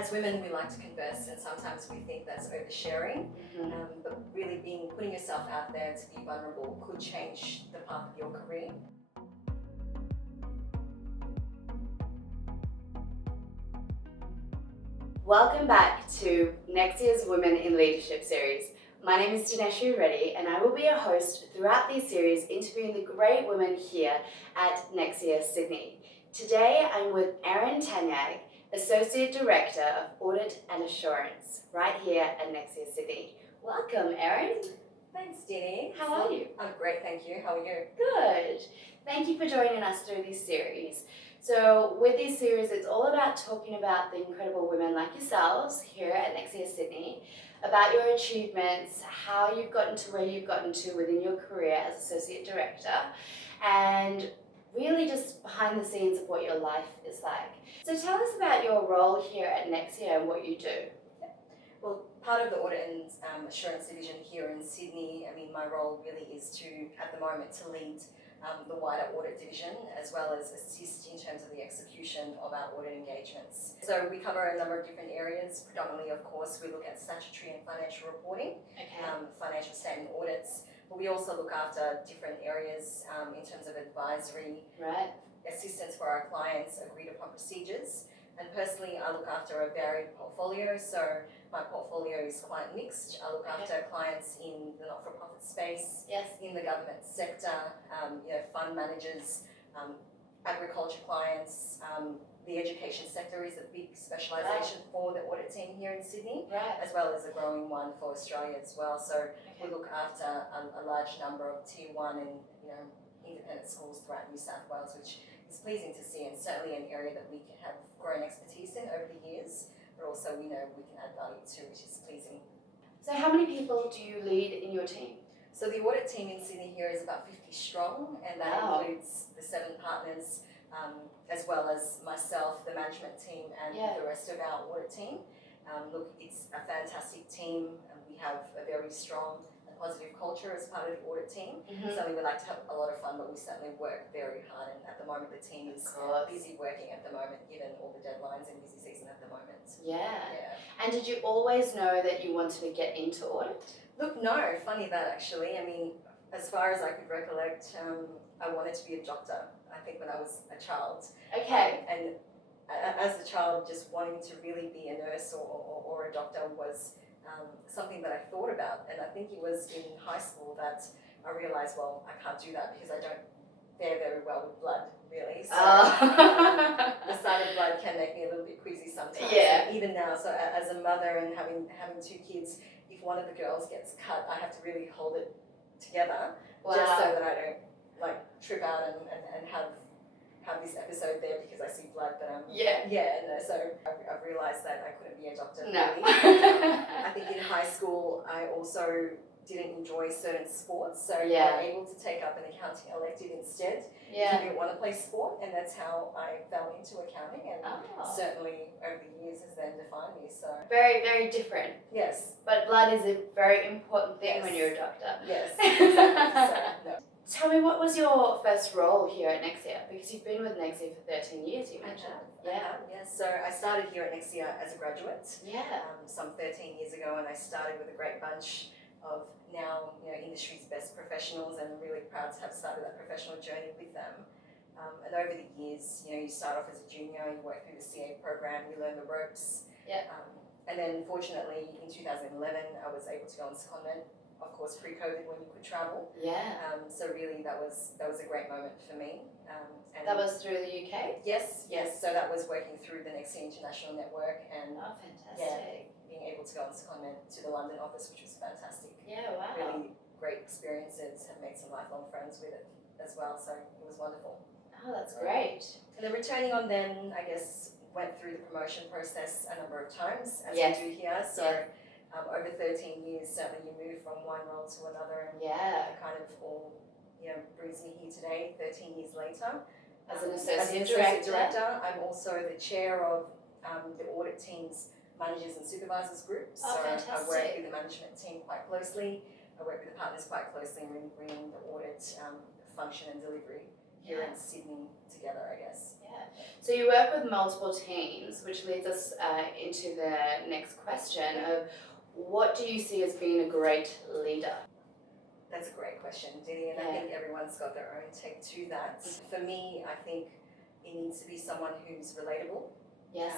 As women, we like to converse, and sometimes we think that's oversharing. But really putting yourself out there to be vulnerable could change the path of your career. Welcome back to Nexia's Women in Leadership series. My name is Nexia Reddy, and I will be your host throughout these series, interviewing the great women here at Nexia Sydney. Today, I'm with Erin Tanyag, Associate Director of Audit and Assurance, right here at Nexia Sydney. Welcome, Erin. Thanks, Denny. How are you? I'm great, thank you. How are you? Good. Thank you for joining us through this series. So with this series, it's all about talking about the incredible women like yourselves here at Nexia Sydney, about your achievements, how you've gotten to where you've gotten to within your career as Associate Director, and really just behind the scenes of what your life is like. So tell us about your role here at Nexia and what you do. Well, part of the Audit and Assurance Division here in Sydney, my role really is to, at the moment, to lead the wider audit division, as well as assist in terms of the execution of our audit engagements. So we cover a number of different areas. Predominantly, of course, we look at statutory and financial reporting, financial statement audits, but we also look after different areas in terms of advisory, assistance for our clients, agreed upon procedures. And personally, I look after a varied portfolio, so my portfolio is quite mixed. I look after clients in the not-for-profit space, in the government sector, fund managers, agriculture clients. The education sector is a big specialisation for the audit team here in Sydney, as well as a growing one for Australia as well. So we look after a large number of Tier 1 and independent schools throughout New South Wales, which is pleasing to see, and certainly an area that we have grown expertise in over the years, but also we know we can add value to, which is pleasing. So how many people do you lead in your team? So the audit team in Sydney here is about 50 strong, and that includes the 7 partners, as well as myself, the management team, and the rest of our audit team. Look, it's a fantastic team, and we have a very strong and positive culture as part of the audit team. Certainly we like to have a lot of fun, but we certainly work very hard, and at the moment the team is busy working at the moment, given all the deadlines and busy season at the moment. And did you always know that you wanted to get into audit? Look, no, funny that actually. As far as I could recollect, I wanted to be a doctor, I think, when I was a child. And as a child, just wanting to really be a nurse or a doctor was something that I thought about. And I think it was in high school that I realised, well, I can't do that because I don't fare very well with blood, really. So the sight of blood can make me a little bit queasy sometimes. Even now, so as a mother and having 2 kids, if one of the girls gets cut, I have to really hold it together just so that I don't trip out and have this episode there because I see blood. But so I've realised that I couldn't be a doctor. Really. I think in high school I also didn't enjoy certain sports, so you were able to take up an accounting elective instead. You didn't want to play sport, and that's how I fell into accounting, and certainly over the years has then defined me. So very, very different. But blood is a very important thing when you're a doctor. Exactly. Tell me, what was your first role here at Nexia? Because you've been with Nexia for 13 years, you mentioned. So I started here at Nexia as a graduate some 13 years ago, and I started with a great bunch of now industry's best professionals, and really proud to have started that professional journey with them. And over the years, you start off as a junior, you work through the CA program, you learn the ropes. And then fortunately in 2011 I was able to go on secondment, of course pre-COVID when you could travel. So really that was a great moment for me. And that was through the UK? Yes. So that was working through the Nexia International Network, and fantastic. Being able to go on secondment to the London office, which was fantastic. Wow. Really great experiences, have made some lifelong friends with it as well, so it was wonderful. Oh, that's great. And then returning on then, I guess, went through the promotion process a number of times, as we do here. So over 13 years, certainly you move from one role to another, and it kind of all brings me here today, 13 years later. As an associate director, I'm also the chair of the audit team's managers and supervisors group. So I work with the management team quite closely. I work with the partners quite closely in really bringing the audit function and delivery here in Sydney together, I guess. Yeah. So you work with multiple teams, which leads us into the next question of what do you see as being a great leader? That's a great question, Diddy, and I think everyone's got their own take to that. For me, I think it needs to be someone who's relatable,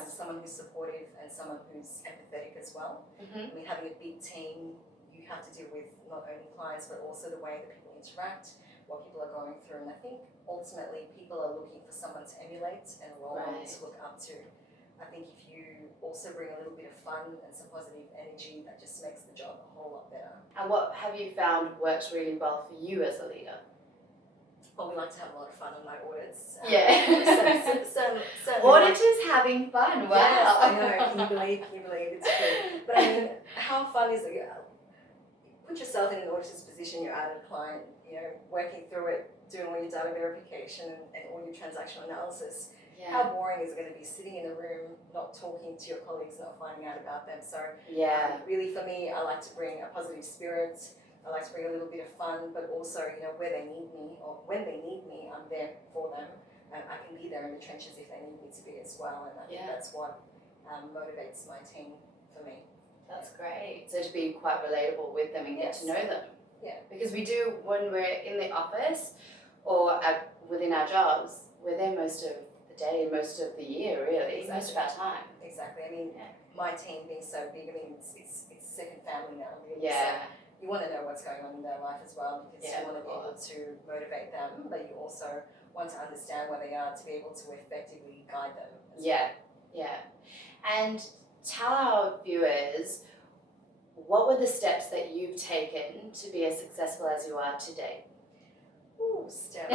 someone who's supportive, and someone who's empathetic as well. I mean, having a big team, you have to deal with not only clients, but also the way that people interact, what people are going through. And I think ultimately people are looking for someone to emulate and a role model to look up to. I think if you also bring a little bit of fun and some positive energy, that just makes the job a whole lot better. And what have you found works really well for you as a leader? Well, we like to have a lot of fun on my audits. So auditors having fun. Wow. Yes, I know. Can you believe it's true? But I mean, how fun is it? Put yourself in an auditor's position. You're out of a client, working through it, doing all your data verification and all your transactional analysis. How boring is it going to be sitting in a room, not talking to your colleagues, not finding out about them? So really for me, I like to bring a positive spirit. I like to bring a little bit of fun, but also, where they need me or when they need me, I'm there for them. I can be there in the trenches if they need me to be as well. And I think that's what motivates my team for me. That's great. So to be quite relatable with them and get to know them. Yeah. Because we do, when we're in the office or within our jobs, we're there most of the day, most of the year, really, most of our time. Exactly. I mean, my team being so big, I mean, it's second family now, really. Yeah. So you want to know what's going on in their life as well, because you want to be able to motivate them, but you also want to understand where they are to be able to effectively guide them. Yeah. And tell our viewers, what were the steps that you've taken to be as successful as you are today? Ooh, steps.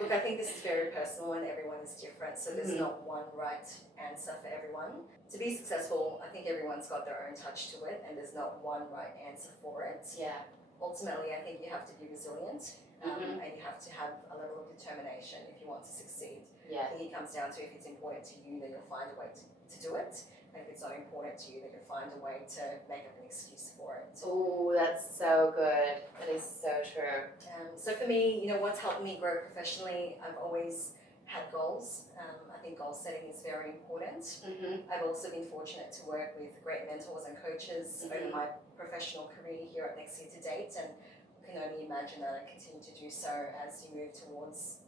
Look, I think this is very personal and everyone is different, so there's not one right answer for everyone. To be successful, I think everyone's got their own touch to it and there's not one right answer for it. Yeah. Ultimately, I think you have to be resilient and you have to have a level of determination if you want to succeed. Yeah. I think it comes down to if it's important to you, then you'll find a way to do it. And if it's not important to you, then you'll find a way to make up an excuse for it. Oh, that's so good. That is so true. So for me, what's helped me grow professionally, I've always had goals. I think goal setting is very important. I've also been fortunate to work with great mentors and coaches over my professional career here at Nexia to date, and I can only imagine that I continue to do so as you move towards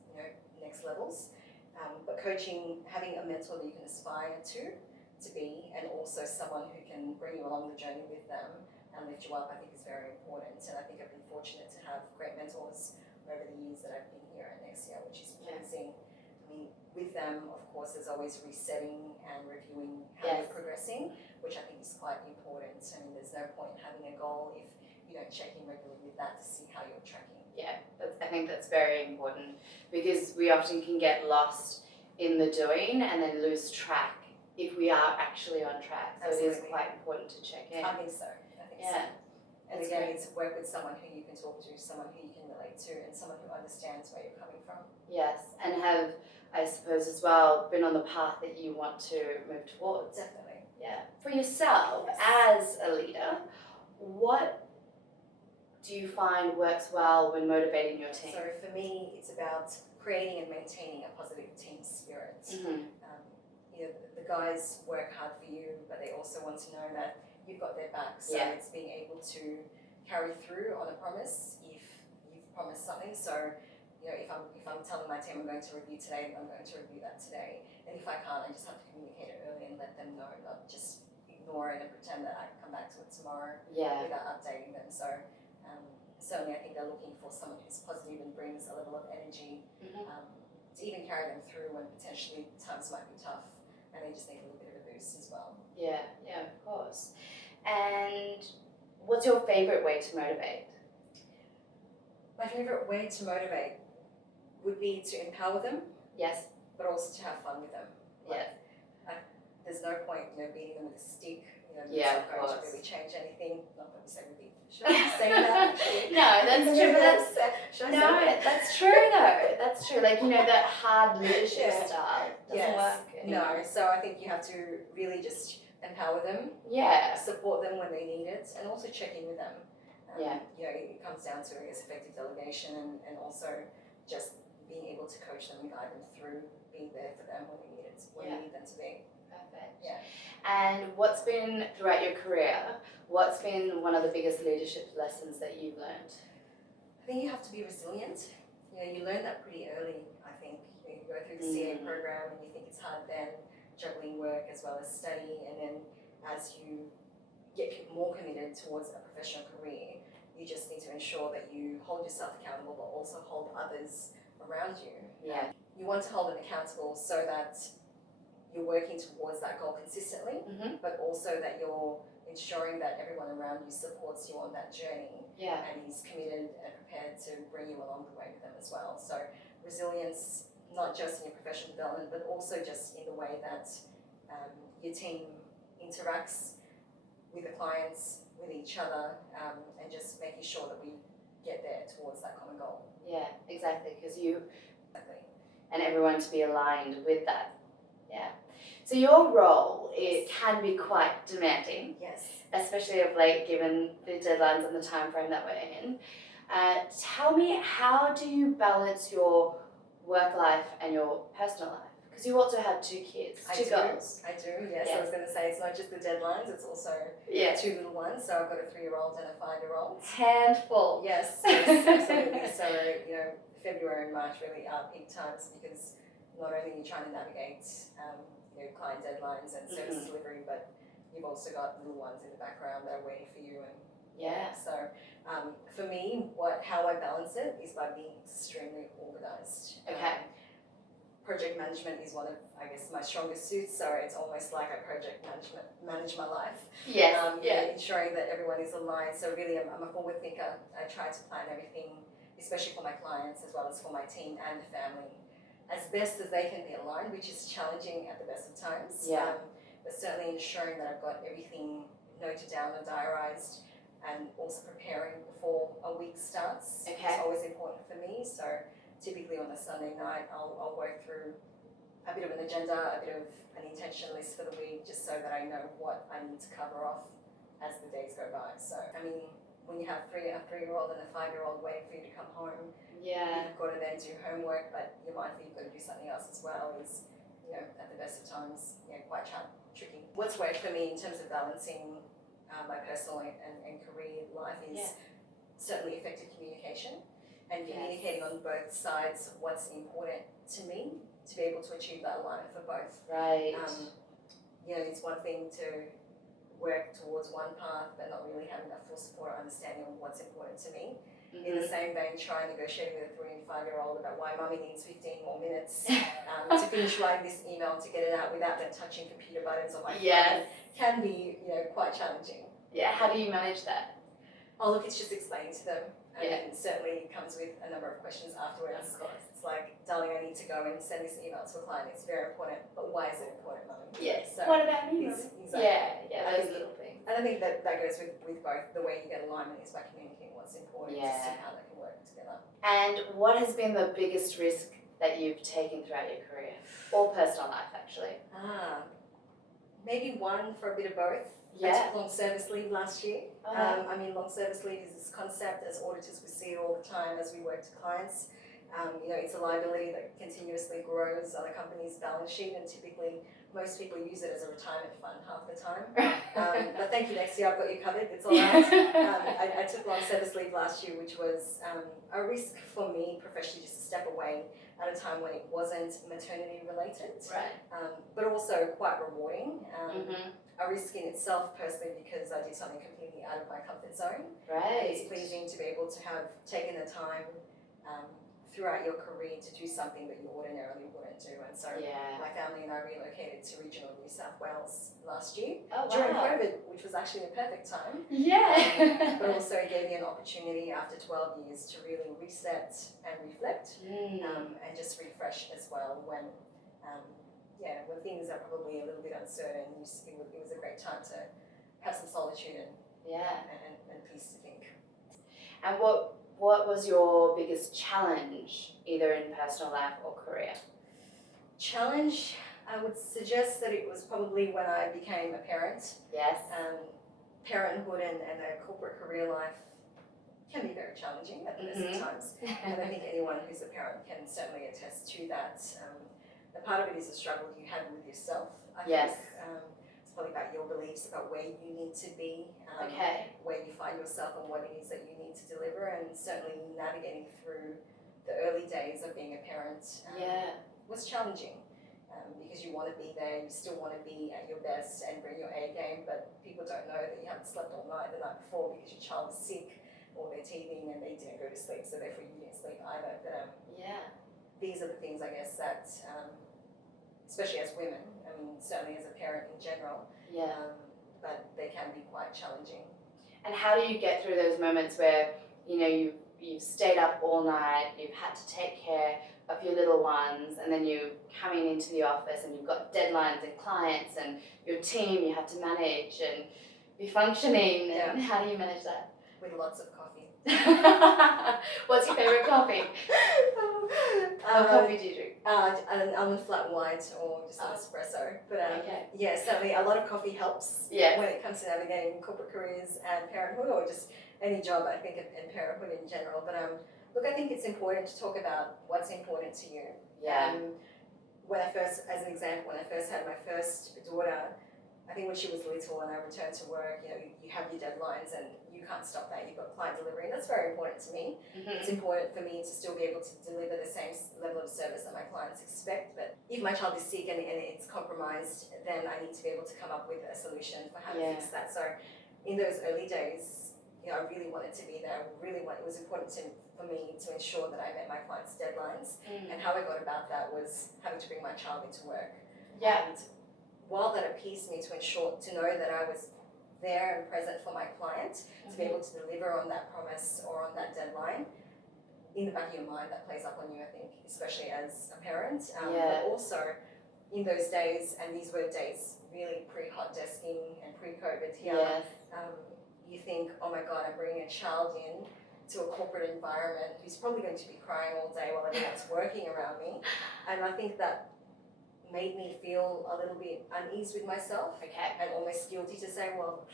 next levels. But coaching, having a mentor that you can aspire to be, and also someone who can bring you along the journey with them and lift you up, I think is very important. And I think I've been fortunate to have great mentors over the years that I've been here at Nexia, which is pleasing. I mean, with them, of course, there's always resetting and reviewing how you're progressing, which I think is quite important. I mean, there's no point in having a goal if you don't check in regularly with that to see how you're tracking. Yeah, I think that's very important because we often can get lost in the doing and then lose track if we are actually on track. So it is quite important to check in. I think so. So. And again, it's work with someone who you can talk to, someone who you can relate to, and someone who understands where you're coming from. Yes, and have, I suppose as well, been on the path that you want to move towards. Definitely. Yeah. For yourself, as a leader, what do you find works well when motivating your team? So for me, it's about creating and maintaining a positive team spirit. The guys work hard for you, but they also want to know that you've got their back. So it's being able to carry through on a promise if you've promised something. So if I'm telling my team I'm going to review today, I'm going to review that today. And if I can't, I just have to communicate it early and let them know, not just ignore it and pretend that I can come back to it tomorrow without updating them. So certainly I think they're looking for someone who's positive and brings a level of energy to even carry them through when potentially times might be tough and they just need a little bit of a boost as well. Yeah, of course. And what's your favourite way to motivate? My favourite way to motivate would be to empower them. Yes. But also to have fun with them. There's no point, beating them with a stick. It's not going to really change anything. Not that we say we should I say that? No, that's true. That's true though. That's true. Like that hard leadership style doesn't work anymore. No, so I think you have to really just empower them. Support them when they need it, and also check in with them. It comes down to effective delegation and also just being able to coach them and guide them through being there for them when you need them to be. Perfect. Yeah. And what's been, throughout your career, what's been one of the biggest leadership lessons that you've learned? I think you have to be resilient. You learn that pretty early, I think. You go through the CA program and you think it's hard then, juggling work as well as study, and then as you get more committed towards a professional career, you just need to ensure that you hold yourself accountable but also hold others around you. Yeah. You want to hold them accountable so that you're working towards that goal consistently, but also that you're ensuring that everyone around you supports you on that journey and is committed and prepared to bring you along the way with them as well. So resilience, not just in your professional development, but also just in the way that your team interacts with the clients, with each other, and just making sure that we get there towards that common goal. Yeah, exactly, because you and everyone to be aligned with that. Yeah. So your role, it can be quite demanding. Yes. Especially of late, given the deadlines and the time frame that we're in. Tell me, how do you balance your work life and your personal life? Because you also have 2 kids, two girls. I do, yes. I was going to say, it's not just the deadlines, it's also 2 little ones. So I've got a 3-year-old and a 5-year-old. Handful. Yes, absolutely. So, February and March really are peak times because not only are you trying to navigate, client deadlines and service delivery, but you've also got little ones in the background that are waiting for you. And so for me, how I balance it is by being extremely organised. Okay. Project management is one of, I guess, my strongest suits, so it's almost like I manage my life. Yes. Ensuring that everyone is aligned. So really, I'm a forward thinker. I try to plan everything, especially for my clients as well as for my team and the family, as best as they can be aligned, which is challenging at the best of times. But certainly ensuring that I've got everything noted down and diarised, and also preparing before a week starts is always important for me. So typically on a Sunday night, I'll work through a bit of an agenda, a bit of an intention list for the week, just so that I know what I need to cover off as the days go by. So, when you have a 3-year-old and a 5-year-old waiting for you to come home, you've got to then do homework, but you're mindful you've got to do something else as well. Is at the best of times, quite tricky. What's worked for me in terms of balancing my personal and career life is certainly effective communication, and communicating on both sides what's important to me to be able to achieve that alignment for both. Right. It's one thing to work towards one path but not really having that full support or understanding of what's important to me. In the same vein, try negotiating with a 3 and 5-year-old about why mummy needs 15 more minutes to finish writing this email, to get it out without them touching computer buttons or my phone can be quite challenging. Yeah, how do you manage that? Oh look, it's just explaining to them. And certainly it comes with a number of questions afterwards. Of course. It's like, darling, I need to go and send this email to a client. It's very important, but why is it important, mummy? Yes. So what about me? Exactly. Those little things. And I think that goes with both. The way you get alignment is by communicating what's important, just how they can work together. And what has been the biggest risk that you've taken throughout your career, or personal life, actually? Maybe one for a bit of both. I took long service leave last year. Long service leave is this concept. As auditors, we see it all the time as we work to clients. It's a liability that continuously grows on a company's balance sheet, and typically most people use it as a retirement fund half the time. But thank you, Nexia, I've got you covered. It's all right. I took long service leave last year, which was a risk for me professionally, just to step away at a time when it wasn't maternity related, but also quite rewarding. A risk in itself personally, because I did something completely out of my comfort zone. And it's pleasing to be able to have taken the time throughout your career to do something that you ordinarily wouldn't do. And so my family and I relocated to regional New South Wales last year during COVID, which was actually the perfect time. But also it gave me an opportunity after 12 years to really reset and reflect and just refresh as well when things are probably a little bit uncertain. It was a great time to have some solitude and peace to think. And what was your biggest challenge, either in personal life or career? Challenge, I would suggest that it was probably when I became a parent. Yes. Parenthood and a corporate career life can be very challenging at the best of times. And I think anyone who's a parent can certainly attest to that. The part of it is a struggle you have with yourself. I think it's probably about your beliefs, about where you need to be, where you find yourself and what it is that you need to deliver, and certainly navigating through the early days of being a parent was challenging. Because you want to be there, you still want to be at your best and bring your A game, but people don't know that you haven't slept all night the night before because your child is sick or they're teething and they didn't go to sleep, so therefore you didn't sleep either. But these are the things, I guess, that, especially as women, I mean, certainly as a parent in general, but they can be quite challenging. And how do you get through those moments where, you know, you've stayed up all night, you've had to take care of your little ones, and then you're coming into the office and you've got deadlines and clients and your team you have to manage and be functioning, and how do you manage that? With lots of coffee. What's your favourite coffee? What coffee do you drink? An almond flat white or just an espresso. But yeah, certainly a lot of coffee helps when it comes to navigating corporate careers and parenthood, or just any job, I think, and parenthood in general. But look, I think it's important to talk about what's important to you. When I first, as an example, when I first had my first daughter, I think when she was little and I returned to work, you know, you have your deadlines and you can't stop that. You've got client delivery, and that's very important to me. It's important for me to still be able to deliver the same level of service that my clients expect. But if my child is sick and it's compromised, then I need to be able to come up with a solution for how to fix that. So in those early days, you know, I really wanted to be there. It was important for me to ensure that I met my clients' deadlines. And how I got about that was having to bring my child into work. And while that appeased me to know that I was there and present for my client, to be able to deliver on that promise or on that deadline, in the back of your mind that plays up on you, I think, especially as a parent. But also in those days, and these were days really pre-hot desking and pre-COVID here, you think, oh my God, I'm bringing a child in to a corporate environment who's probably going to be crying all day while everyone's working around me. And I think that made me feel a little bit uneasy with myself and almost guilty to say, well,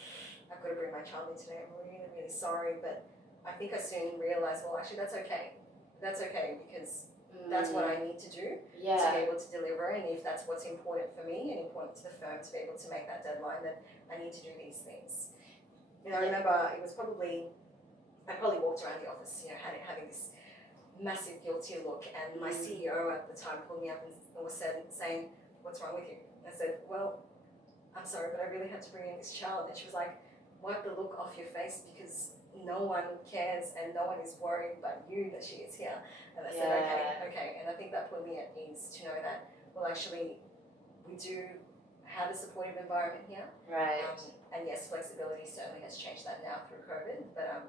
I've got to bring my child in today. I'm really, really sorry. But I think I soon realized, well, actually, that's okay. That's okay, because that's what I need to do to be able to deliver. And if that's what's important for me and important to the firm to be able to make that deadline, then I need to do these things. You know, I remember I probably walked around the office, you know, having this massive guilty look, and my CEO at the time pulled me up and was saying, what's wrong with you? I said, well, I'm sorry, but I really had to bring in this child. And she was like, wipe the look off your face, because no one cares and no one is worried but you that she is here. And I said, okay. And I think that put me at ease to know that, well, actually, we do have a supportive environment here. And yes, flexibility certainly has changed that now through COVID, but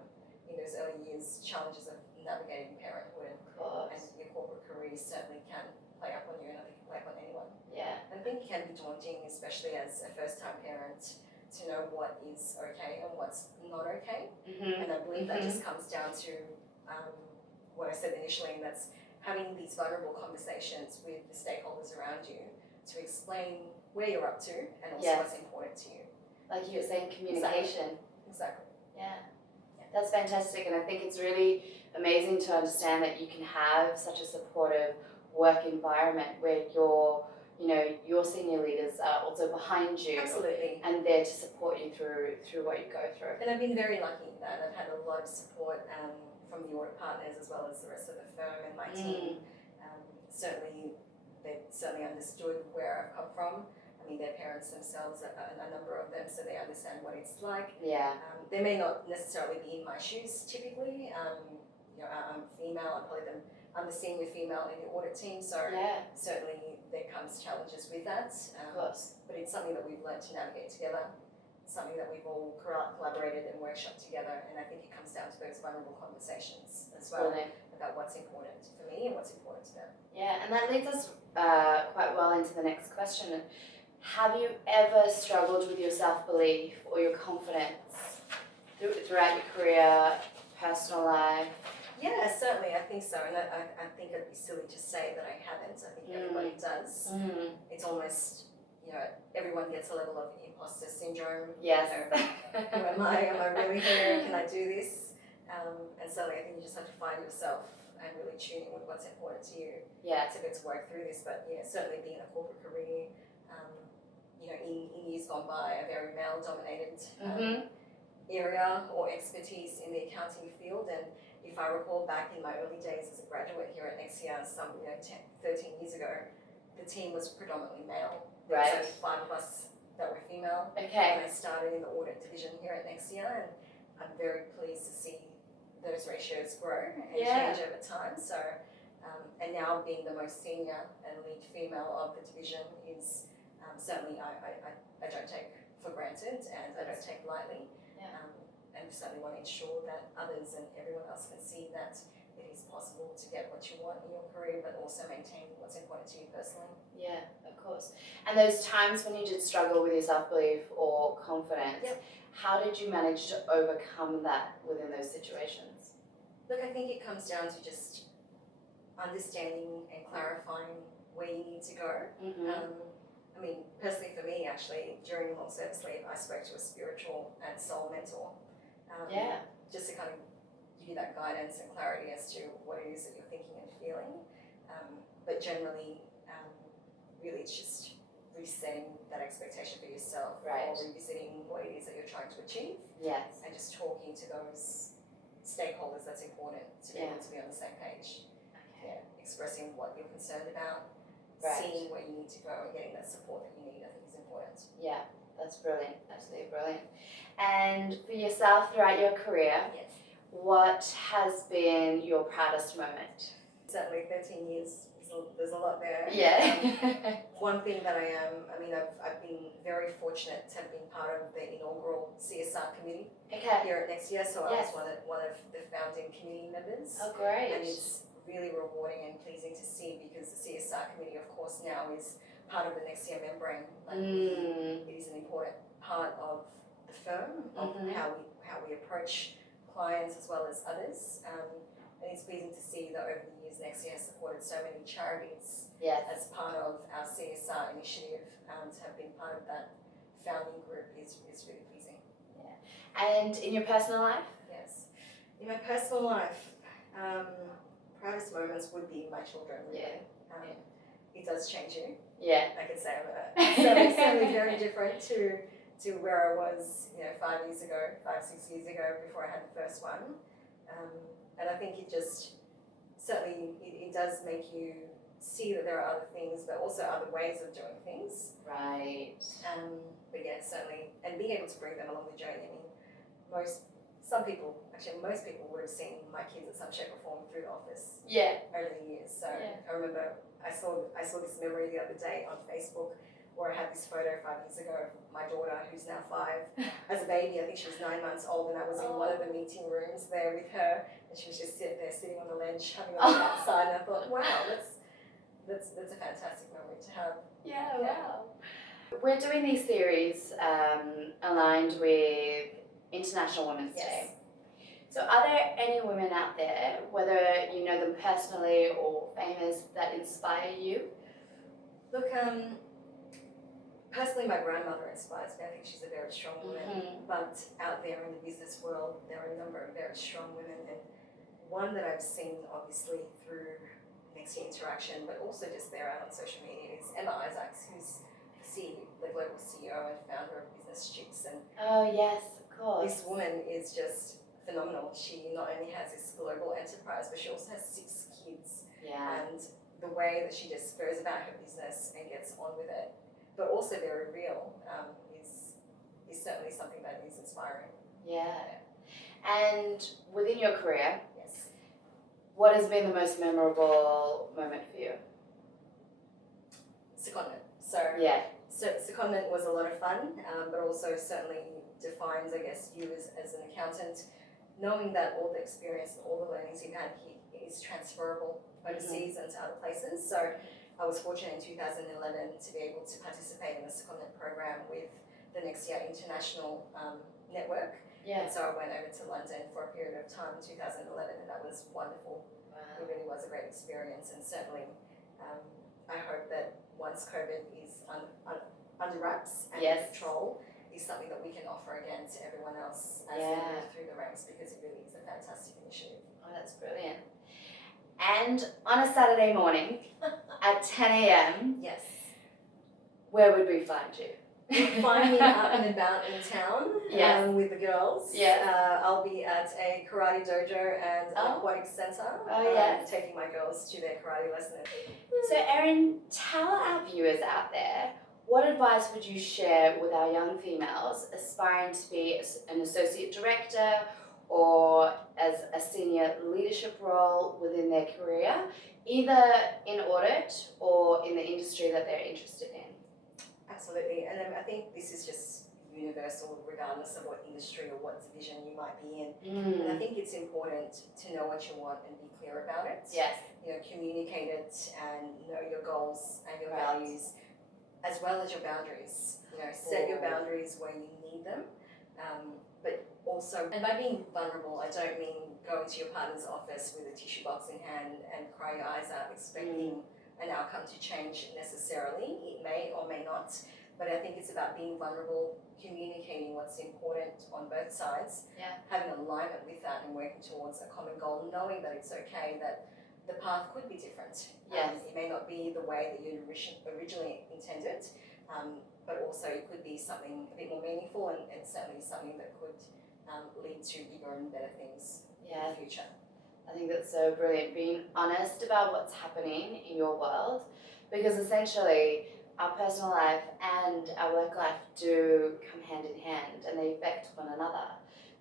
in those early years, challenges of navigating parenthood and your corporate careers certainly can play up on you, and I think can play up on anyone. And I think it can be daunting, especially as a first-time parent, to know what is okay and what's not okay. And I believe that just comes down to what I said initially, and that's having these vulnerable conversations with the stakeholders around you to explain where you're up to and also what's important to you. Like you were saying, communication. Exactly. That's fantastic, and I think it's really amazing to understand that you can have such a supportive work environment where your senior leaders are also behind you. Absolutely. And there to support you through what you go through. And I've been very lucky in that. I've had a lot of support from the audit partners as well as the rest of the firm and my team. They certainly understood where I've come from. I mean, their parents themselves, a number of them, so they understand what it's like. They may not necessarily be in my shoes typically. I'm female, I'm the senior female in the audit team, so certainly there comes challenges with that. Of course. But it's something that we've learned to navigate together, something that we've all collaborated and workshopped together, and I think it comes down to those vulnerable conversations as well about what's important for me and what's important to them. And that leads us quite well into the next question. Have you ever struggled with your self-belief or your confidence throughout your career, personal life? Yeah, certainly, I think so, and I think it'd be silly to say that I haven't. I think everybody does. It's almost, everyone gets a level of imposter syndrome. Yes. Who am I? Am I really here? Can I do this? And certainly I think you just have to find yourself and really tune in with what's important to you Yeah. to get to work through this. But yeah, certainly being in a corporate career, you know, in years gone by, a very male-dominated area or expertise in the accounting field. And if I recall back in my early days as a graduate here at Nexia, some 13 years ago, the team was predominantly male. There was Right. only 5 of us that were female. Okay. When I started in the audit division here at Nexia, and I'm very pleased to see those ratios grow and change over time. So, and now being the most senior and lead female of the division is certainly I don't take for granted and I don't take lightly. And certainly want to ensure that others and everyone else can see that it is possible to get what you want in your career, but also maintain what's important to you personally. Yeah, of course. And those times when you did struggle with your self-belief or confidence, how did you manage to overcome that within those situations? Look, I think it comes down to just understanding and clarifying where you need to go. I mean, personally for me, actually, during long service leave, I spoke to a spiritual and soul mentor. Just to kind of give you that guidance and clarity as to what it is that you're thinking and feeling. But generally, really it's just resetting that expectation for yourself, or revisiting what it is that you're trying to achieve. Yes. And just talking to those stakeholders that's important to be able to be on the same page. Expressing what you're concerned about, seeing where you need to go and getting that support that you need, I think is important. Yeah, that's brilliant, absolutely brilliant. And for yourself throughout your career, what has been your proudest moment? Certainly 13 years, there's a lot there. One thing that I've been very fortunate to have been part of the inaugural CSR committee here at Nexia, so I was one of the founding committee members. Oh, great. And it's really rewarding and pleasing to see, because the CSR committee, of course, now is part of the Nexia membrane. It is an important part of the firm, of how we approach clients as well as others. And it's pleasing to see that over the years Nexia has supported so many charities as part of our CSR initiative. To have been part of that founding group is really pleasing. And in your personal life? Yes. In my personal life, proudest moments would be my children. Really. It does change you. I could say I'm certainly very different to where I was, 5 6 years ago before I had the first one. And I think it just certainly it does make you see that there are other things, but also other ways of doing things. Right. But yeah, certainly, and being able to bring them along the journey. I mean, most people would have seen my kids in some shape or form through the office. Over the years. So I remember I saw this memory the other day on Facebook, where I had this photo 5 years ago of my daughter, who's now 5, as a baby. I think she was 9 months old, and I was in one of the meeting rooms there with her, and she was just sitting on the ledge, having a look outside. And I thought, wow, that's a fantastic memory to have. Wow. We're doing these series aligned with International Women's Day. So are there any women out there, whether you know them personally or famous, that inspire you? Look, personally, my grandmother inspires me. I think she's a very strong woman. But out there in the business world, there are a number of very strong women. And one that I've seen, obviously, through Nexia interaction, but also just there out on social media, is Emma Isaacs, who's the global CEO and founder of Business Chicks. And yes, of course. This woman is just phenomenal. She not only has this global enterprise, but she also has 6 kids. And the way that she just goes about her business and gets on with it, but also very real, is certainly something that is inspiring. And within your career, what has been the most memorable moment for you? Secondment. So secondment was a lot of fun, but also certainly defines, I guess, you as an accountant, knowing that all the experience and all the learnings you've had here is transferable overseas and to other places. So I was fortunate in 2011 to be able to participate in the secondment program with the Nexia International Network. And so I went over to London for a period of time in 2011, and that was wonderful. It really was a great experience, and certainly I hope that once COVID is under wraps and in control, is something that we can offer again to everyone else as they Yeah. move through the ranks, because it really is a fantastic initiative. Oh, that's brilliant. And on a Saturday morning at 10 a.m, Yes. where would we find you? Find me out and about in town Yes. with the girls. Yes. I'll be at a karate dojo and an Oh. aquatic centre, Oh, yes. taking my girls to their karate lessons. So Erin, tell our viewers out there, what advice would you share with our young females aspiring to be an associate director or as a senior leadership role within their career, either in audit or in the industry that they're interested in? Absolutely, and I think this is just universal regardless of what industry or what division you might be in. And I think it's important to know what you want and be clear about it. Yes. Communicate it and know your goals and your Right. values, as well as your boundaries. Set your boundaries where you need them, but also, and by being vulnerable, I don't mean going to your partner's office with a tissue box in hand and cry your eyes out expecting an outcome to change necessarily. It may or may not, but I think it's about being vulnerable, communicating what's important on both sides, having alignment with that and working towards a common goal, knowing that it's okay that the path could be different. Yes. It may not be the way that you originally intended, but also it could be something a bit more meaningful and certainly something that could lead to bigger and better things in the future. I think that's so brilliant, being honest about what's happening in your world, because essentially our personal life and our work life do come hand in hand and they affect one another.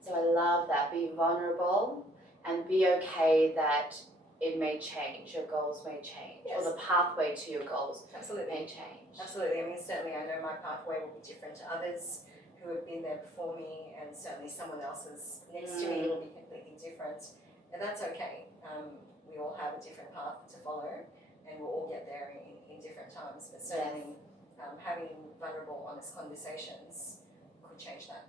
So I love that. Be vulnerable and be okay that it may change, your goals may change, or the pathway to your goals may change. Absolutely. I mean, certainly I know my pathway will be different to others who have been there before me, and certainly someone else's next to me will be completely different. And that's okay. We all have a different path to follow, and we'll all get there in different times. But certainly having vulnerable, honest conversations could change that.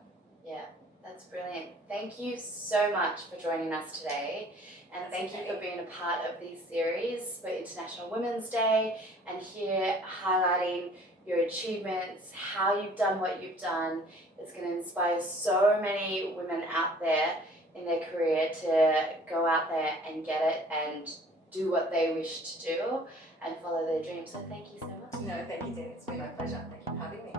Yeah, that's brilliant. Thank you so much for joining us today. And thank you for being a part of these series for International Women's Day and here highlighting your achievements, how you've done what you've done. It's going to inspire so many women out there in their career to go out there and get it and do what they wish to do and follow their dreams. So thank you so much. No, thank you, Dean. It's been my pleasure. Thank you for having me.